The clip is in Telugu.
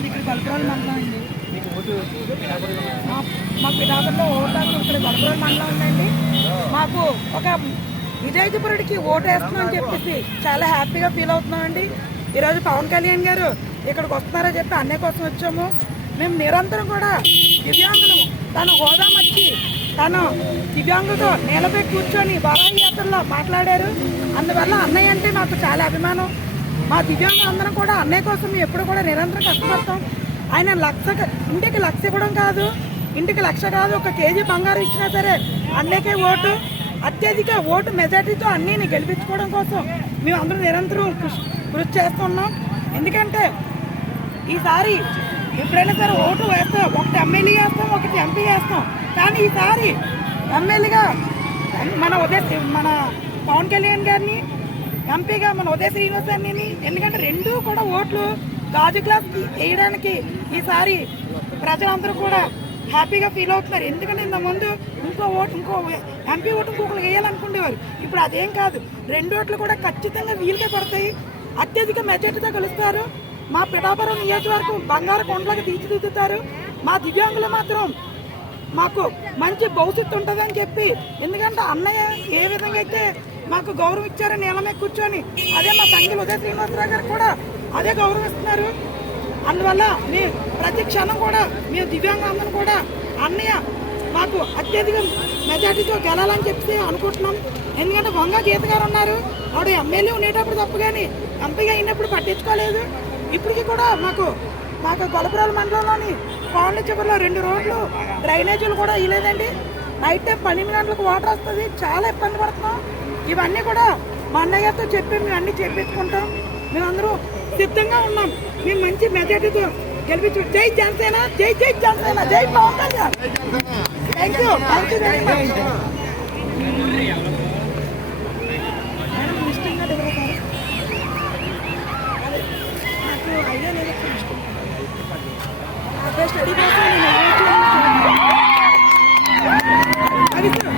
మాది ఇక్కడ గొల్లపురం మండలం అండి. మా పిఠాపురంలో ఓటు ఇక్కడ గొల్లపురం మండలం ఉందండి. మాకు ఒక విజయపురుడికి ఓటు వేస్తున్నామని చెప్పేసి చాలా హ్యాపీగా ఫీల్ అవుతున్నామండి. ఈరోజు పవన్ కళ్యాణ్ గారు ఇక్కడికి వస్తున్నారని చెప్పి అన్నయ్య కోసం వచ్చాము. మేము నిరంతరం కూడా దివ్యాంగులు తన హోదా మర్చి తను దివ్యాంగులతో నేలపై కూర్చొని వారాహి యాత్రలో మాట్లాడారు. అందువల్ల అన్నయ్య అంటే మాకు చాలా అభిమానం. మా దివ్యాంగులందరం కూడా అన్నయ్య కోసం ఎప్పుడు కూడా నిరంతరం కష్టపడతాం. ఆయన ఇంటికి లక్ష ఇవ్వడం కాదు, ఇంటికి లక్ష కాదు, 1 కేజీ బంగారం ఇచ్చినా సరే అన్నయ్యకే ఓటు, అత్యధిక ఓటు మెజార్టీతో అన్నయ్యని గెలిపించుకోవడం కోసం మేము అందరూ నిరంతరం కృషి చేస్తున్నాం. ఎందుకంటే ఈసారి ఎప్పుడైనా సరే ఓటు వేస్తాం, 1 ఎమ్మెల్యే వేస్తాం, 1 ఎంపీ వేస్తాం. కానీ ఈసారి ఎమ్మెల్యేగా మన పవన్ కళ్యాణ్ గారిని, ఎంపీగా మన ఉదయ శ్రీనివాస్ గారిని, ఎందుకంటే 2 కూడా ఓట్లు గాజు గ్లాస్ వేయడానికి ఈసారి ప్రజలందరూ కూడా హ్యాపీగా ఫీల్ అవుతున్నారు. ఎందుకంటే ఇంతకుముందు ఇంకో ఎంపీ ఓటు ఇంకొకరు వేయాలనుకునేవారు. ఇప్పుడు అదేం కాదు, 2 ఓట్లు కూడా ఖచ్చితంగా వీలుగా పడతాయి. అత్యధిక మెజార్టీతో గెలుస్తారు. మా పిఠాపురం నియోజకవర్గం బంగారు కొండలకు తీర్చిదిద్దుతారు. మా దివ్యాంగులు మాత్రం మాకు మంచి భవిష్యత్తు ఉంటుందని చెప్పి, ఎందుకంటే అన్నయ్య ఏ విధంగా అయితే మాకు గౌరవం ఇచ్చారో నేల మీద కూర్చొని, అదే మా తండ్రి ఉదయ శ్రీనివాసరావు గారు కూడా అదే గౌరవం ఇస్తున్నారు. అందువల్ల మేము ప్రతి క్షణం కూడా మేము దివ్యాంగులందరం కూడా అన్నయ్య మాకు అత్యధిక మెజార్టీతో గెలాలని చెప్పి అనుకుంటున్నాం. ఎందుకంటే వంగ గీత గారు ఉన్నారు, ఆవిడ ఎమ్మెల్యే ఉండేటప్పుడు తప్పు, కానీ ఎంపీగా అయినప్పుడు పట్టించుకోలేదు. ఇప్పటికీ కూడా మాకు గొల్లపురం మండలంలోని కాలనీ చివరిలో 2 రోడ్లు డ్రైనేజీలు కూడా ఇవ్వలేదండి. నైట్ టైం 12 గంటలకు వాటర్ వస్తుంది, చాలా ఇబ్బంది పడుతున్నాం. ఇవన్నీ కూడా మా అన్నయ్యతో చెప్పి మేము అన్నీ చేపించుకుంటాం. మేమందరూ సిద్ధంగా ఉన్నాం. మేము మంచి మెజార్టీతో గెలిపించు. జై జనసేన, జై జై జనసేన, జై Pawan Kalyan. Thank you very much. Study కోసం